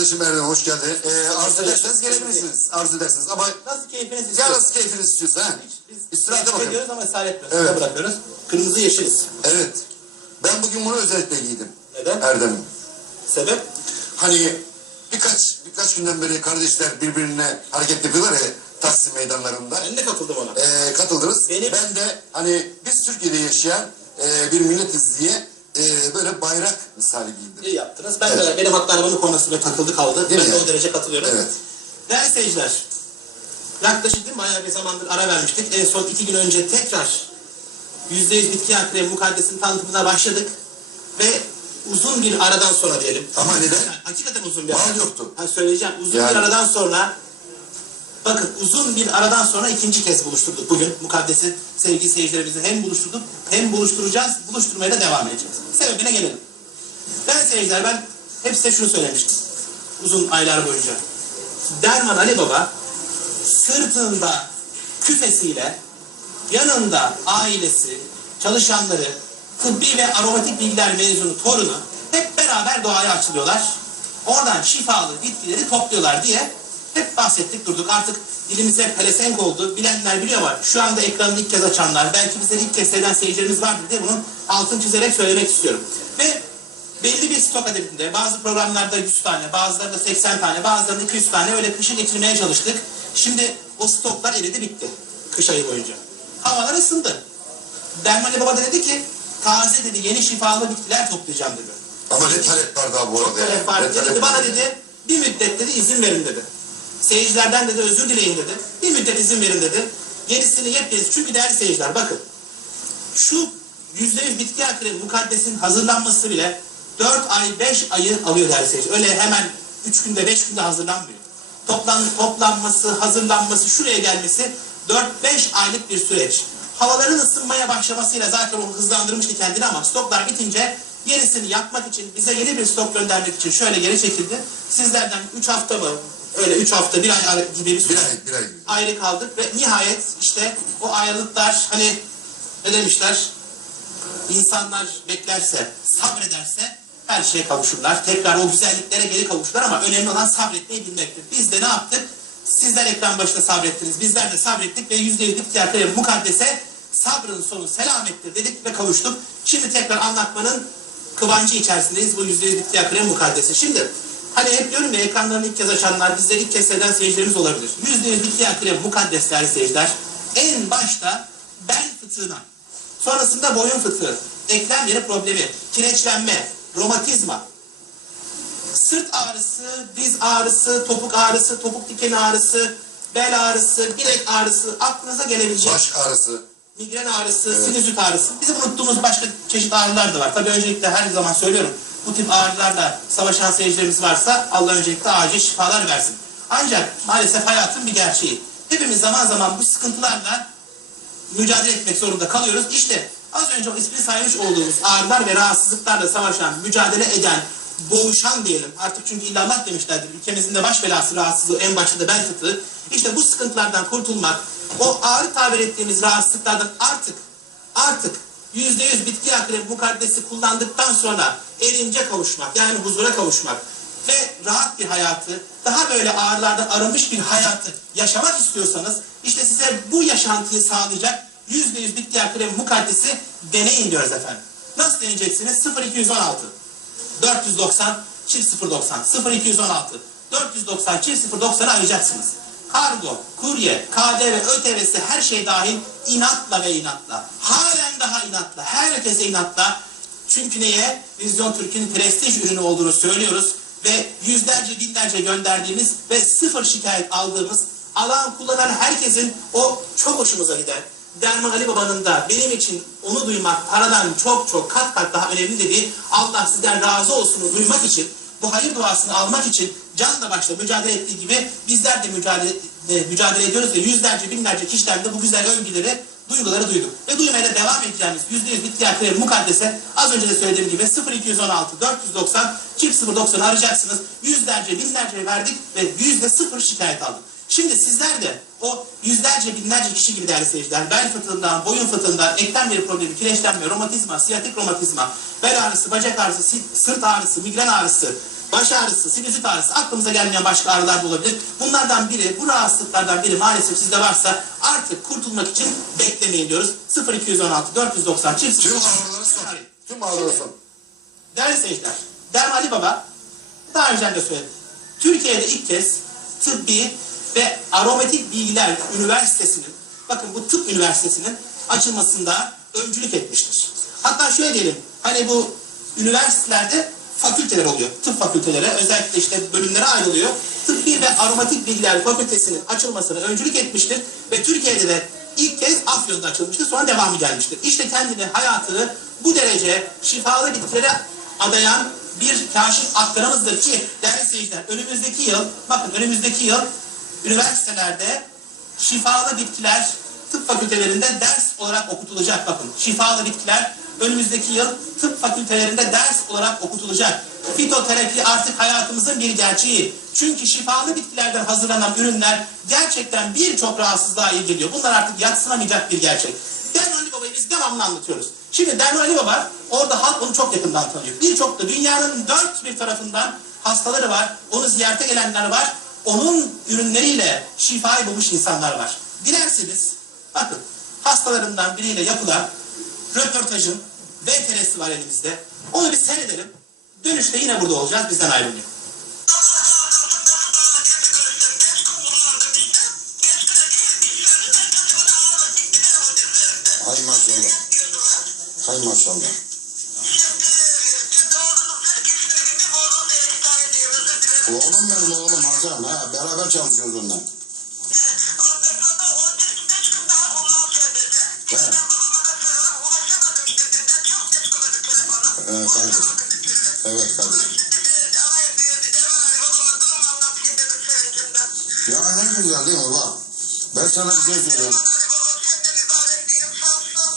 Kardeşim Erdem hoş geldin. Ee, arzu ederseniz gelebilirsiniz. Arzu ederseniz ama Nasıl keyfiniz ya istiyorsa. nasıl keyfiniz istiyorsa ha? Biz İstirahate bakın. ediyoruz ama ısrar etmiyoruz. Evet. Size bırakıyoruz. Kırmızı yeşiliz. Evet. Ben bugün bunu özellikle giydim. Neden? Erdem'im. Sebep? Hani birkaç birkaç günden beri kardeşler birbirine hareket yapıyorlar ya Taksim meydanlarında. Ben de katıldım ona. Ee, katıldınız. Benim- Ben de hani biz Türkiye'de yaşayan e, bir milletiz diye e, böyle bayrak misali giydim. İyi yaptınız. Ben Evet. de benim haklarımın konusunda takıldı kaldı. Değil ben mi de o derece katılıyorum. Evet. Değerli seyirciler, yaklaşık değil mi? Bayağı bir zamandır ara vermiştik. En son iki gün önce tekrar %100 bitki yağı kremi mukaddesinin tanıtımına başladık. Ve uzun bir aradan sonra diyelim. Ama neden? Hakikaten uzun bir Mal ara. yoktu. Ha, söyleyeceğim. Uzun Yani. bir aradan sonra Bakın uzun bir aradan sonra ikinci kez buluşturduk bugün. Mukaddesi sevgili seyircilerimizi hem buluşturduk hem buluşturacağız. Buluşturmaya da devam edeceğiz. Sebebine gelelim. Ben seyirciler ben hep size şunu söylemiştim. Uzun aylar boyunca. Derman Ali Baba sırtında küfesiyle yanında ailesi, çalışanları, tıbbi ve aromatik bilgiler mezunu torunu hep beraber doğaya açılıyorlar. Oradan şifalı bitkileri topluyorlar diye hep bahsettik durduk. Artık dilimize pelesenk oldu. Bilenler biliyor var. Şu anda ekranını ilk kez açanlar, belki bizleri ilk kez seyreden seyircilerimiz vardır diye bunun altını çizerek söylemek istiyorum. Ve belli bir stok adedinde bazı programlarda 100 tane, bazılarında 80 tane, bazılarında 200 tane öyle kışı geçirmeye çalıştık. Şimdi o stoklar eridi bitti kış ayı boyunca. Havalar ısındı. Dermali Baba da dedi ki taze dedi yeni şifalı bitkiler toplayacağım dedi. Ama ne talep var daha bu arada. Ya. talep var. Ne Dedi, bana dedi bir müddet dedi izin verin dedi. Seyircilerden dedi özür dileyin dedi. Bir müddet izin verin dedi. Gerisini yepyeni. Çünkü değerli seyirciler bakın. Şu yüzde yüz bitki kremi mukaddesin hazırlanması bile 4 ay 5 ayı alıyor değerli seyirciler. Öyle hemen 3 günde 5 günde hazırlanmıyor. Toplan, toplanması, hazırlanması, şuraya gelmesi 4-5 aylık bir süreç. Havaların ısınmaya başlamasıyla zaten o hızlandırmıştı kendini ama stoklar bitince yenisini yapmak için bize yeni bir stok göndermek için şöyle geri çekildi. Sizlerden 3 hafta mı öyle 3 hafta bir ay ara- gibi bir ay, bir ay. ayrı kaldık ve nihayet işte o ayrılıklar hani ne demişler insanlar beklerse sabrederse her şeye kavuşurlar. Tekrar o güzelliklere geri kavuşurlar ama önemli olan sabretmeyi bilmektir. Biz de ne yaptık? Sizler ekran başında sabrettiniz. Bizler de sabrettik ve yüzde yüz ihtiyarları mukaddese sabrın sonu selamettir dedik ve kavuştuk. Şimdi tekrar anlatmanın kıvancı içerisindeyiz bu yüzde yüz ihtiyarları mukaddese. Şimdi hani hep diyorum ya ekranlarını ilk kez açanlar bizleri ilk kez seyreden seyircilerimiz olabilir. Yüzde yüz ihtiyarları mukaddes değerli seyirciler en başta bel fıtığına Sonrasında boyun fıtığı, eklem yeri problemi, kireçlenme, romatizma, sırt ağrısı, diz ağrısı, topuk ağrısı, topuk dikeni ağrısı, bel ağrısı, bilek ağrısı, aklınıza gelebilecek Baş ağrısı. migren ağrısı, Evet. sinüzit ağrısı. Bizim unuttuğumuz başka çeşit ağrılar da var. Tabii öncelikle her zaman söylüyorum. Bu tip ağrılarla savaşan seyircilerimiz varsa Allah öncelikle acil şifalar versin. Ancak maalesef hayatın bir gerçeği. Hepimiz zaman zaman bu sıkıntılarla mücadele etmek zorunda kalıyoruz. İşte az önce o ismini saymış olduğumuz ağrılar ve rahatsızlıklarla savaşan, mücadele eden, boğuşan diyelim. Artık çünkü illallah demişlerdir. Ülkemizin de baş belası rahatsızlığı en başta da bel fıtığı. İşte bu sıkıntılardan kurtulmak, o ağrı tabir ettiğimiz rahatsızlıklardan artık artık yüzde yüz bitki yağı kremi mukaddesi kullandıktan sonra erince kavuşmak yani huzura kavuşmak ve rahat bir hayatı daha böyle ağrılardan arınmış bir hayatı yaşamak istiyorsanız işte size bu yaşantıyı sağlayacak yüzde yüz bitki yağı kremi mukaddesi deneyin diyoruz efendim. Nasıl deneyeceksiniz? 0216 490 çift 090 0216 490 çift 090'ı arayacaksınız. Kargo, kurye, KDV, ÖTV'si her şey dahil inatla ve inatla. Halen daha inatla. Herkese inatla. Çünkü neye? Vizyon Türk'ün prestij ürünü olduğunu söylüyoruz. Ve yüzlerce binlerce gönderdiğimiz ve sıfır şikayet aldığımız alan kullanan herkesin o çok hoşumuza gider. Derman Ali Baba'nın da benim için onu duymak paradan çok çok kat kat daha önemli dediği Allah sizden razı olsunu duymak için bu hayır duasını almak için canla başla mücadele ettiği gibi bizler de mücadele, e, mücadele ediyoruz ve yüzlerce binlerce kişiden de bu güzel övgüleri duyguları duyduk. Ve duymaya da devam edeceğimiz %100 bitki yağı kremi mukaddese az önce de söylediğim gibi 0216 490 çift 090 arayacaksınız. Yüzlerce binlerce verdik ve yüzde sıfır şikayet aldık. Şimdi sizler de o yüzlerce binlerce kişi gibi değerli seyirciler bel fıtığından, boyun fıtığından, eklem yeri problemi, kireçlenme, romatizma, siyatik romatizma, bel ağrısı, bacak ağrısı, sırt ağrısı, migren ağrısı, baş ağrısı, sinüzit ağrısı, aklımıza gelmeyen başka ağrılar da olabilir. Bunlardan biri, bu rahatsızlıklardan biri maalesef sizde varsa artık kurtulmak için beklemeyin diyoruz. 0216 490 çift Tüm ağrıları son. Tüm ağrıları son. Değerli seyirciler, Derman Ali Baba daha önce de söyledim. Türkiye'de ilk kez tıbbi ve aromatik bilgiler üniversitesinin, bakın bu tıp üniversitesinin açılmasında öncülük etmiştir. Hatta şöyle diyelim, hani bu üniversitelerde fakülteler oluyor. Tıp fakülteleri, özellikle işte bölümlere ayrılıyor. Tıbbi ve aromatik bilgiler fakültesinin açılmasına öncülük etmiştir. Ve Türkiye'de de ilk kez Afyon'da açılmıştır. Sonra devamı gelmiştir. İşte kendini, hayatını bu derece şifalı bitkilere adayan bir kaşif aktarımızdır ki değerli seyirciler önümüzdeki yıl bakın önümüzdeki yıl üniversitelerde şifalı bitkiler tıp fakültelerinde ders olarak okutulacak bakın. Şifalı bitkiler önümüzdeki yıl tıp fakültelerinde ders olarak okutulacak. Fitoterapi artık hayatımızın bir gerçeği. Çünkü şifalı bitkilerden hazırlanan ürünler gerçekten birçok rahatsızlığa iyi geliyor. Bunlar artık yatsınamayacak bir gerçek. Derman Ali Baba'yı biz devamlı anlatıyoruz. Şimdi Derman Ali Baba orada halk onu çok yakından tanıyor. Birçok da dünyanın dört bir tarafından hastaları var. Onu ziyarete gelenler var. Onun ürünleriyle şifayı bulmuş insanlar var. Dilerseniz bakın hastalarından biriyle yapılan röportajın VTR'si var elimizde. Onu bir seyredelim. Dönüşte yine burada olacağız. Bizden ayrılmayın. Hay maşallah. Hay maşallah. Oğlum benim oğlum Hasan ha beraber çalışıyoruz onunla. Ee, kardeşim. Evet kardeşim. Ya ne güzel değil mi bak. Ben sana bir şey söyleyeyim.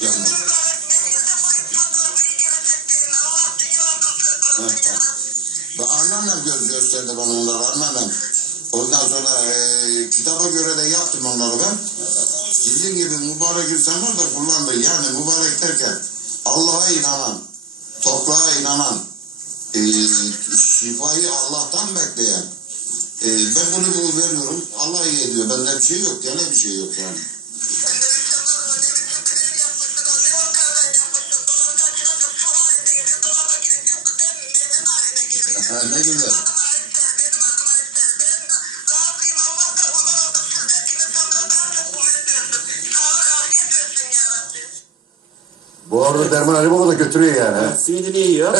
Yani. Evet, evet. Ve anneannem göz gösterdi bana onları anneannem. Ondan sonra e, kitaba göre de yaptım onları ben. Sizin gibi mübarek insanlar da kullandı. Yani mübarek derken Allah'a inanan, toprağa inanan, e, şifayı Allah'tan bekleyen. E, ben bunu bu veriyorum. Allah iyi ediyor. Bende bir şey yok. Gene bir şey yok yani. Ne güzel. Bu arada Derman Ali Baba da götürüyor yani. ha. Simidini yiyor.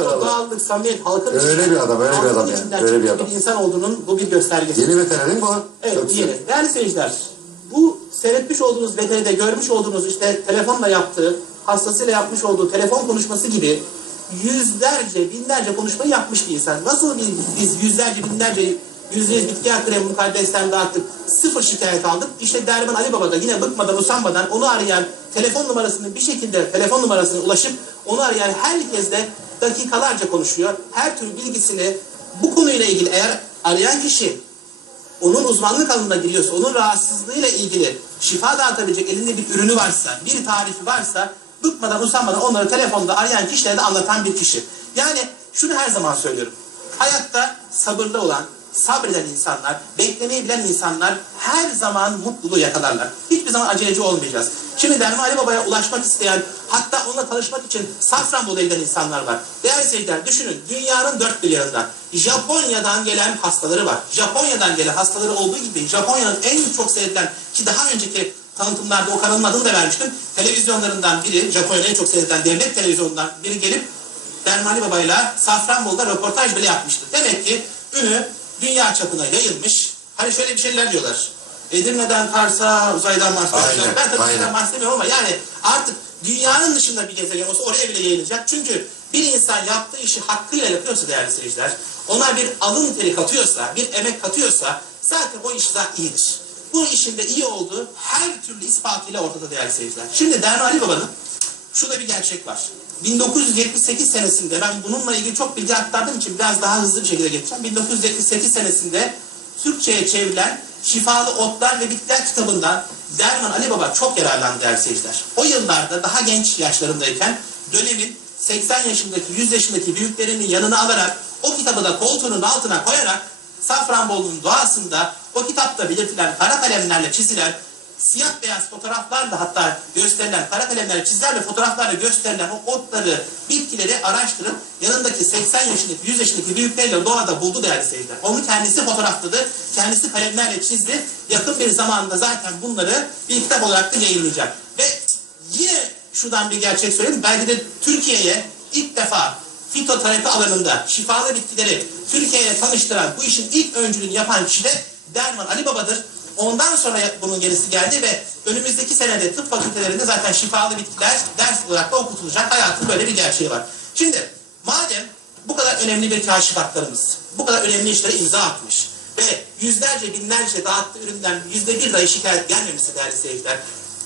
o doğallık, samimiyet, halkın Öyle içinden- bir adam, öyle bir halkın adam yani. içinden Öyle bir çıkmış adam. bir insan olduğunun bu bir göstergesi. Yeni veteriner değil mi bu? Evet, Çok güzel. yeni. Değerli seyirciler, bu seyretmiş olduğunuz veteride görmüş olduğunuz işte telefonla yaptığı, hastasıyla yapmış olduğu telefon konuşması gibi yüzlerce, binlerce konuşmayı yapmış bir insan. Nasıl biz, biz yüzlerce, binlerce yüzde kremi mukaddesten dağıttık, sıfır şikayet aldık. İşte Derman Ali Baba da yine bıkmadan, usanmadan onu arayan, telefon numarasını bir şekilde telefon numarasına ulaşıp onu arayan herkesle dakikalarca konuşuyor. Her tür bilgisini bu konuyla ilgili eğer arayan kişi onun uzmanlık alanına giriyorsa, onun rahatsızlığıyla ilgili şifa dağıtabilecek elinde bir ürünü varsa, bir tarifi varsa bıkmadan usanmadan onları telefonda arayan kişilere de anlatan bir kişi. Yani şunu her zaman söylüyorum. Hayatta sabırlı olan, sabreden insanlar, beklemeyi bilen insanlar her zaman mutluluğu yakalarlar. Hiçbir zaman aceleci olmayacağız. Şimdi Derman Ali Baba'ya ulaşmak isteyen, hatta onunla tanışmak için Safranbolu'ya giden insanlar var. Değerli seyirciler düşünün, dünyanın dört bir yanında Japonya'dan gelen hastaları var. Japonya'dan gelen hastaları olduğu gibi Japonya'nın en çok seyredilen ki daha önceki tanıtımlarda o kanalın adını da vermiştim. Televizyonlarından biri, Japonya'nın en çok seyredilen devlet televizyonundan biri gelip Dermali Baba'yla Safranbolu'da röportaj bile yapmıştı. Demek ki ünü dünya çapına yayılmış. Hani şöyle bir şeyler diyorlar. Edirne'den Kars'a, uzaydan Mars'a. Ben tabii Mars demiyorum ama yani artık dünyanın dışında bir gezegen olsa oraya bile yayılacak. Çünkü bir insan yaptığı işi hakkıyla yapıyorsa değerli seyirciler, ona bir alın teri katıyorsa, bir emek katıyorsa zaten o iş zaten iyidir. Bu işin de iyi olduğu her türlü ispatıyla ortada değerli seyirciler. Şimdi Derman Ali Baba'nın şurada bir gerçek var. 1978 senesinde ben bununla ilgili çok bilgi aktardığım için biraz daha hızlı bir şekilde geçeceğim. 1978 senesinde Türkçe'ye çevrilen Şifalı Otlar ve Bitkiler kitabından Derman Ali Baba çok yararlandı değerli seyirciler. O yıllarda daha genç yaşlarındayken dönemin 80 yaşındaki, 100 yaşındaki büyüklerinin yanına alarak o kitabı da koltuğunun altına koyarak Safranbolu'nun doğasında o kitapta belirtilen kara kalemlerle çizilen siyah beyaz fotoğraflarla hatta gösterilen kara kalemlerle çizilen ve fotoğraflarla gösterilen o otları, bitkileri araştırıp yanındaki 80 yaşındaki, 100 yaşındaki büyükleriyle doğada buldu değerli seyirciler. Onu kendisi fotoğrafladı, kendisi kalemlerle çizdi. Yakın bir zamanda zaten bunları bir kitap olarak da yayınlayacak. Ve yine şuradan bir gerçek söyleyeyim. Belki de Türkiye'ye ilk defa fitoterapi alanında şifalı bitkileri Türkiye'ye tanıştıran, bu işin ilk öncülüğünü yapan kişi de Derman Ali Baba'dır. Ondan sonra bunun gerisi geldi ve önümüzdeki senede tıp fakültelerinde zaten şifalı bitkiler ders olarak da okutulacak. Hayatın böyle bir gerçeği var. Şimdi madem bu kadar önemli bir kaşifatlarımız, bu kadar önemli işlere imza atmış ve yüzlerce binlerce dağıttığı üründen yüzde bir dahi şikayet gelmemişse değerli seyirciler,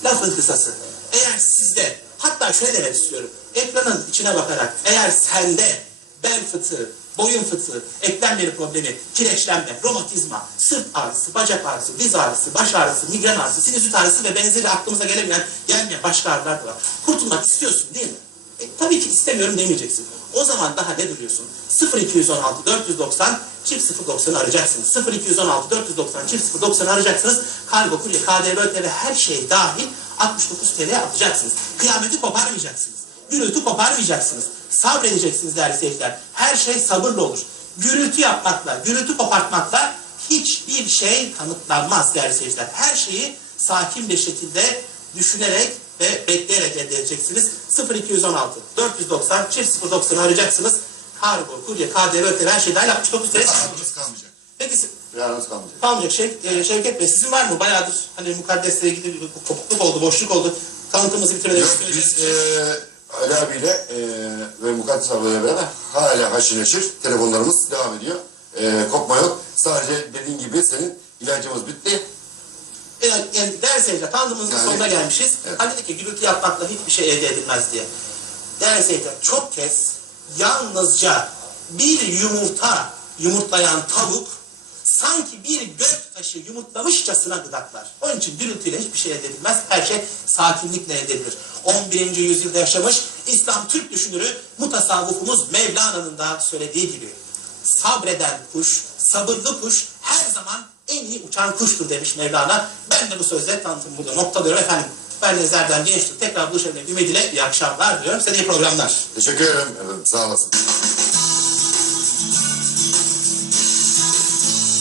lafın kısası. Eğer sizde, hatta şöyle demek istiyorum, ekranın içine bakarak eğer sende bel fıtığı, boyun fıtığı, eklemleri problemi, kireçlenme, romatizma, sırt ağrısı, bacak ağrısı, diz ağrısı, baş ağrısı, migren ağrısı, sinüzit ağrısı ve benzeri aklımıza gelemeyen, gelmeyen başka ağrılar da var. Kurtulmak istiyorsun değil mi? E, tabii ki istemiyorum demeyeceksin. O zaman daha ne duruyorsun? 0216 490 çift 090'ı arayacaksınız. 0216 490 çift 090'ı arayacaksınız. Kargo, kurye, KDV, ÖTV her şey dahil 69 TL atacaksınız. Kıyameti koparmayacaksınız. Gürültü koparmayacaksınız. Sabredeceksiniz değerli seyirciler. Her şey sabırla olur. Gürültü yapmakla, gürültü kopartmakla hiçbir şey kanıtlanmaz değerli seyirciler. Her şeyi sakin bir şekilde düşünerek ve bekleyerek elde edeceksiniz. 0216 490 çift 090'ı arayacaksınız. Kargo, kurye, KDV, ÖTV her şey dahil 69 TL. Aklımız kalmayacak. Peki Yarınız kalmayacak. kalmayacak şey, e, Şevket Bey sizin var mı? Bayağıdır hani mukaddesle ilgili kopukluk oldu, boşluk oldu. Tanıtımımızı bitirmeden Yok biz e, Ali abiyle e, ve Mukaddes ablayla beraber hala haşır neşir. Telefonlarımız devam ediyor. E, kopma yok. Sadece dediğin gibi senin ilacımız bitti. Yani, yani seyirciler tanıdığımızın Yani- sonuna gelmişiz. Evet. Hani dedik ki gürültü yapmakla hiçbir şey elde edilmez diye. Seyirciler çok kez yalnızca bir yumurta yumurtlayan tavuk sanki bir gök taşı yumurtlamışçasına gıdaklar. Onun için gürültüyle hiçbir şey elde edilmez. Her şey sakinlikle elde edilir. 11. yüzyılda yaşamış İslam Türk düşünürü mutasavvufumuz Mevlana'nın da söylediği gibi sabreden kuş, sabırlı kuş her zaman en iyi uçan kuştur demiş Mevlana. Ben de bu sözle tanıtım burada noktalıyorum efendim. Ben Nezler'den gençlik tekrar buluşabilmek ümidiyle iyi akşamlar diyorum. Size de iyi programlar. Teşekkür ederim. efendim. Sağ olasın.